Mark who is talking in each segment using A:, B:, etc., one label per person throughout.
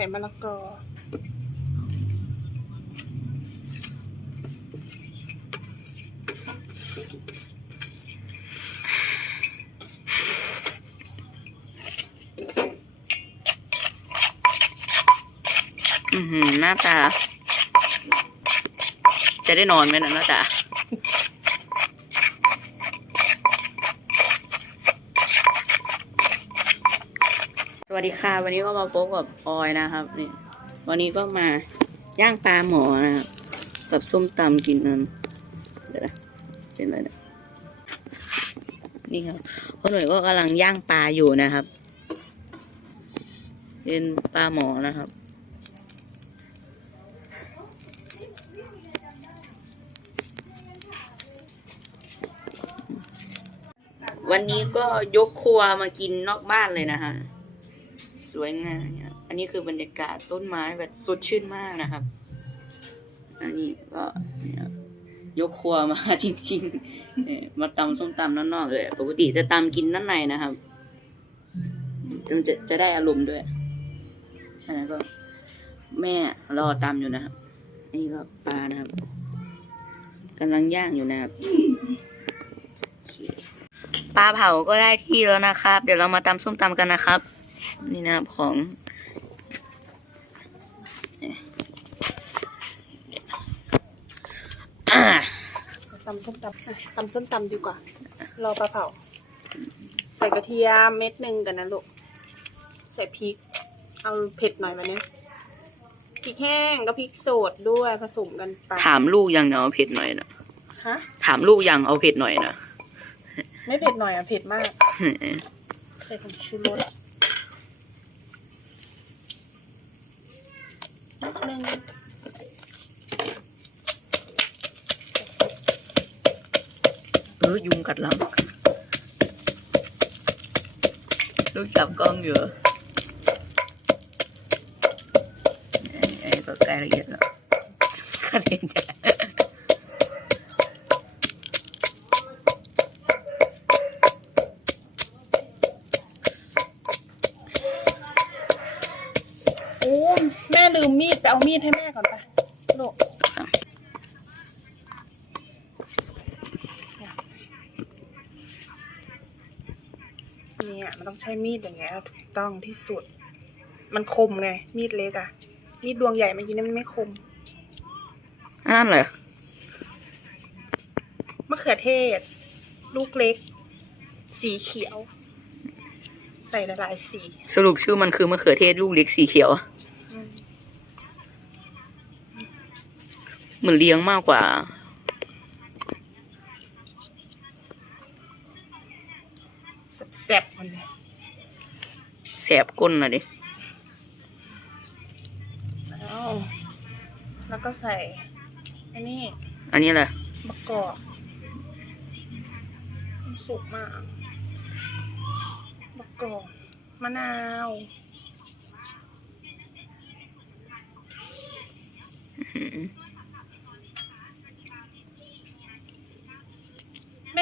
A: ส่มะละกอ
B: อือหือหน้าตา จะได้นอนไหมนะหน้าตา วัสดีค่ะวันนี้ก็มาพบกับออยนะครับนี่วันนี้ก็มาย่างปลาหมอนะครับกับส้มตำกินนั่นเดี๋ยวนะเป็นอะไรนะนี่ครับพ่อหน่วยก็กำลังย่างปลาอยู่นะครับ เป็นปลาหมอนะครับวันนี้ก็ยกครัวมากินนอกบ้านเลยนะฮะ วยงามเนี่ยอันนี้คือบรรยากาศต้นไม้แบบสดชื่นมากนะครับ อันนี้ก็ยกครัวมาจริงๆเอ่อมาตำส้มตำด้านนอกเลย ปกติจะตำกินด้านในนะครับจะจะจะได้อารมณ์ด้วยอันนั้นก็ แม่รอตำอยู่นะครับนี่ก็ปลานะครับกำลังย่างอยู่นะครับปลาเผาก็ได้ที่แล้วนะครับ เดี๋ยวเรามาตำส้มตำกันนะครับ นี่นะครับของอ่า
A: ตำส้มตำอะตำส้มตำดีกว่า รอปลาเผา ใส่กระเทียมเม็ดหนึ่งกันนะลูก ใส่พริก เอาเผ็ดหน่อยวันนี้พริกแห้งก็พริกสดด้วยผสมกันไป
B: ถามลูกยังเนาะเอาเผ็ดหน่อยนะ
A: ฮะ
B: ถามลูกยังเอาเผ็ดหน่อยนะ
A: ไม่เผ็ดหน่อยอะเผ็ดมาก ใส่ผงชูรส นิดนึง
B: เออยุงกัดหลังลูกจับ เอา
A: มีดให้แม่ก่อนไปลูกเนี่ยมันต้องใช้มีดอย่างเงี้ยถูกต้องที่สุด มันคมไง มีดเล็กอะมีดดวงใหญ่เมื่อกี้นี่มันไม่คม
B: อันนั่นเลย
A: มะเขือเทศ ลูกเล็ก สีเขียว ใส่ละลายสี
B: สรุปชื่อมันคือมะเขือเทศลูกเล็กสีเขียวอะ
A: อืม
B: เหมือนเลี้ยงมากกว่า
A: แซ่บๆมันเลย
B: แสบก้นนะดิ
A: แล้วแล้วก็ใส่ไอ้นี่
B: อันนี้อะไร
A: มะกอกมันสุกมากมะกอกมะนาวแ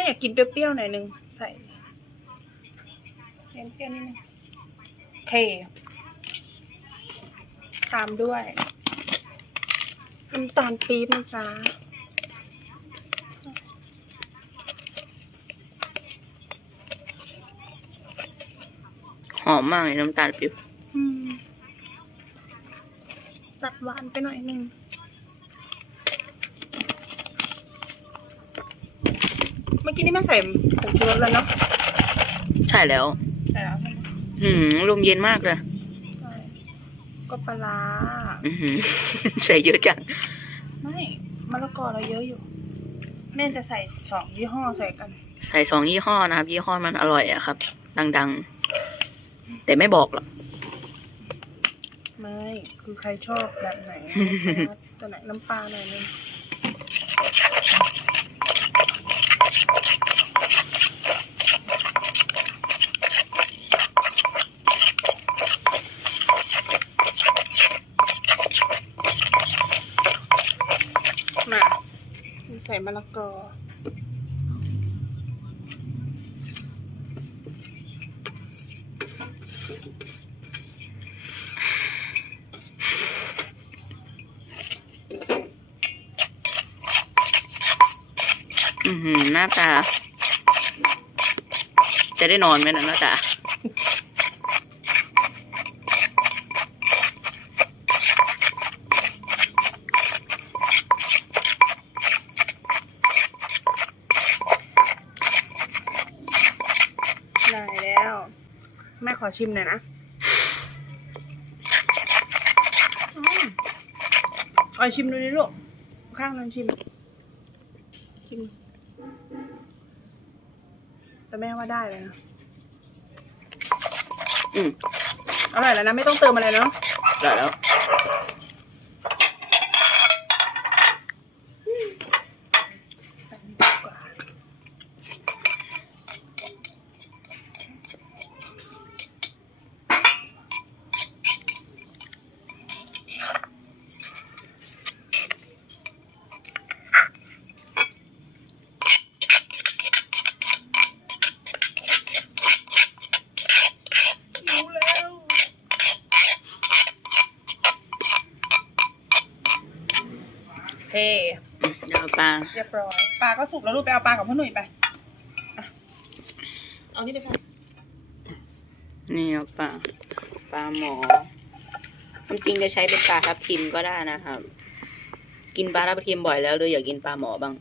A: อยากกินเปรี้ยวๆหน่อยนึงใส่เน้นเปรี้ยวนิดนึงโอเค ตามด้วยน้ำตาลปี๊บนะจ๊ะ
B: หอมมากเลยน้ำตาลปิ๊บ
A: อืมตัดหวานไปหน่อยหนึง เมื่อ กี้นี่แม่ใส่ผงชูรสแล้วเนาะ
B: ใช่แล้ว
A: ใส่แล้วใช่ไหม
B: หืมลมเย็นมากเลย
A: ใช่ก็ปลาร้า
B: อือหือ ใส่เยอะจัง
A: ไม่มะละกอเราเยอะอยู่ แม่จะใส่สองยี่ห้อใส่กัน
B: ใส่สองยี่ห้อนะครับ ยี่ห้อมันอร่อยอะครับ ดังๆ แต่ไม่บอกหรอก
A: ไม่คือใครชอบแบบไหนนะคะตัวไหนน้ำปลาหน่อยนึง มีใส่มะละกอ
B: หน้าตา จะได้นอนไหมนะหน้าตา
A: ชิมหน่อยนะอืมเออยชิมดูดิลูก ข้างนั้นชิม ชิม แต่แม่ว่าได้เลยนะ
B: อืม
A: อร่อยแล้วนะ ไม่ต้องเติมอะไรเนาะ
B: ได้แล้ว
A: แบบนี้ดีกว่ารู้แล้ว โอเค
B: เดี๋ยวเอาปลา
A: เรียบร้อยปลาก็สุกแล้วลูกไปเอาปลากับพ่อหนุ่ยไปอะเอานี่เลยค่ะ
B: นี่เอาปลาปลาหมอจริงๆจะใช้เป็นปลาทับทิมก็ได้นะครับ กินปลาทับทิมบ่อยแล้วเลยอยากกินปลาหมอบ้าง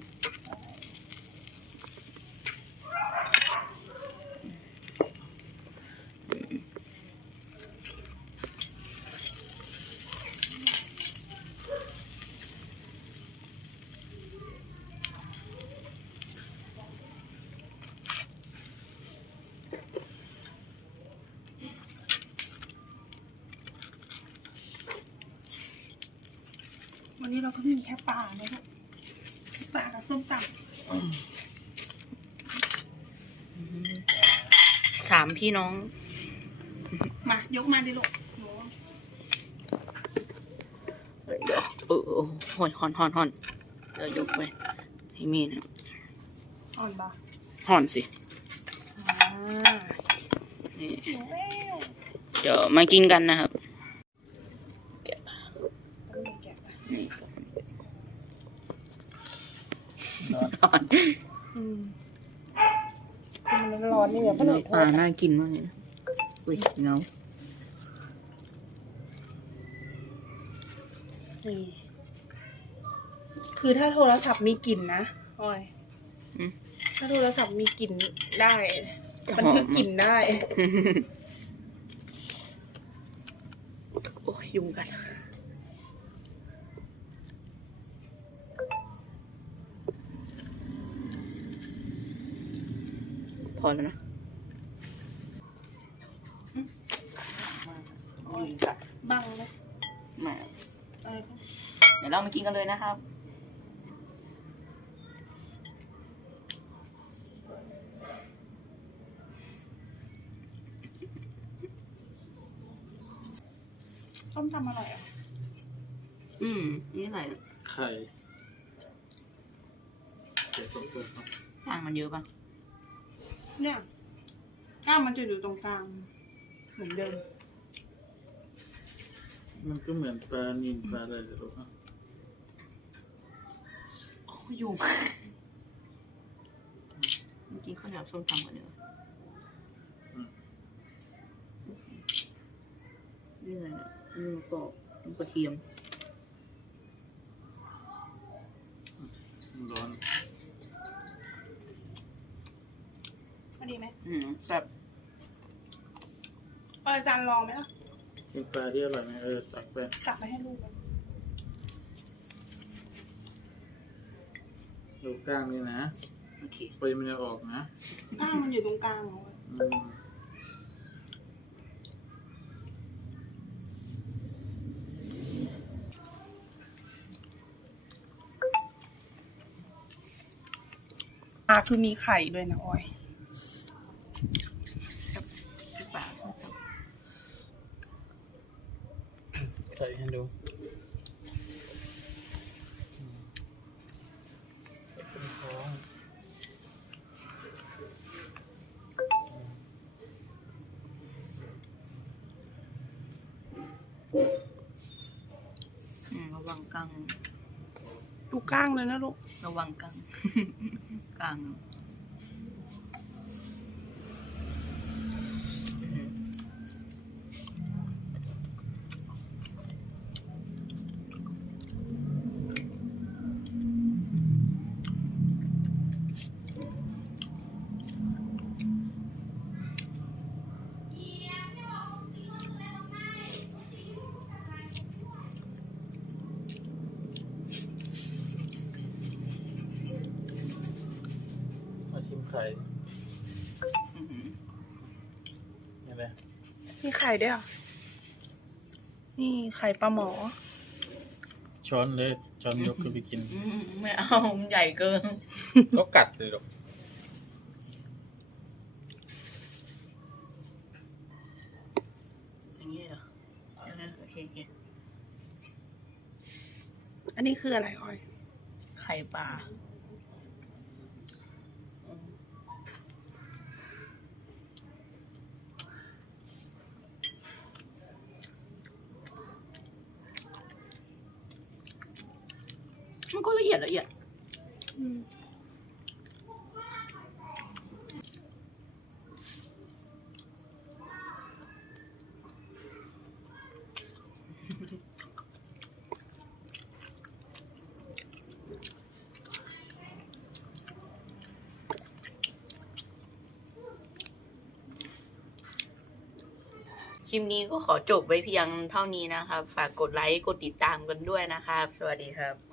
A: นนี้เราก็มีแค่ปลาเนี่ยลูกปลากับส้มต
B: สามพี่น้องำ
A: มายกมาดิลูกหนู
B: เดี๋ยวเออเออหอนหอนหอนหอนเดี๋ยวยกไปให้มีนะ
A: อ่อนปะ
B: หอนสิ
A: อ่า
B: นี่
A: หนูแล้ว
B: เดี๋ยวมากินกันนะครับ
A: ต้องมีแกะปะ
B: นี่
A: อืมคือมัน ร้อนนี่เดี๋ยวพ่อหนุ่ยโท
B: ปลา
A: ษ
B: น่ากินมากเลยนะอุ้ยเงา
A: นี่คือถ้าโทรศัพท์มีกลิ่นนะออย
B: อืม
A: ถ้าโทรศัพท์มีกลิ่นได้บันทึกกลิ่นได้
B: โอ้ยยุงกัน อแล้วนะยุงกัด
A: บังไหม
B: มา
A: เออ
B: เดี๋ยวเรามากินกันเลยนะครับ
A: ส้มตำอร่อยอะ
B: อืม นี่อะไรนะ
C: ไข่ไข่สองตัวครับ
B: ทางมันเยอะปะ
A: เนี่ยก้ามมันจะอยู่ตรงกลาง เหมือนเดิม
C: มันก็เหมือนปลานินปลาอะไรเลยลูกนะ
B: โอ้ยยุงมากินข้าวเหนียวส้มตำก่อนเดี๋ยวนี่อะไรเนี่ยนี่มะกอกนี่กระเทียม
C: มันร้อน
A: พอ ดีไหม
B: อืมแซ่บ
A: เอออาจารย์ลองไหมล่ะ
C: เป็นปลาที่อร่อยไหมเออตักไป
A: ตักไปให้ลูกอะ
C: ดูกล้างนี่นะ
B: โอเค
C: ไปมันจะออกนะ
A: ก้ามมันอยู่ตรงกลางเหรอ
C: อืม
A: อ่าคือมีไข่ด้วยนะออย
B: ปลา
C: ใส่ให้ดูอืมเป็นท้อง
B: อืมระวังกัง
A: ดูก้างเลยนะลูก
B: ระวังกังกลาง
C: ไข่
A: ด้วยเหรอนี่ไข่ปลาหมอ
C: ช้อนเลยช้อนยกขึ้นไปกิน
B: อื้อหือไม่เอามันใหญ่เกิน
C: ก็กัดเลยหรอก
B: อย่างนี้เหรอเดี๋ยวนะโอเคโอเค
A: อันนี้คืออะไรออย
B: ไข่ปลา มันก็ละเอียดละเอียดคลิปนี้ก็ขอจบไว้เพียงเท่านี้นะครับ ฝากกดไลค์ กดติดตามกันด้วยนะครับ สวัสดีครับ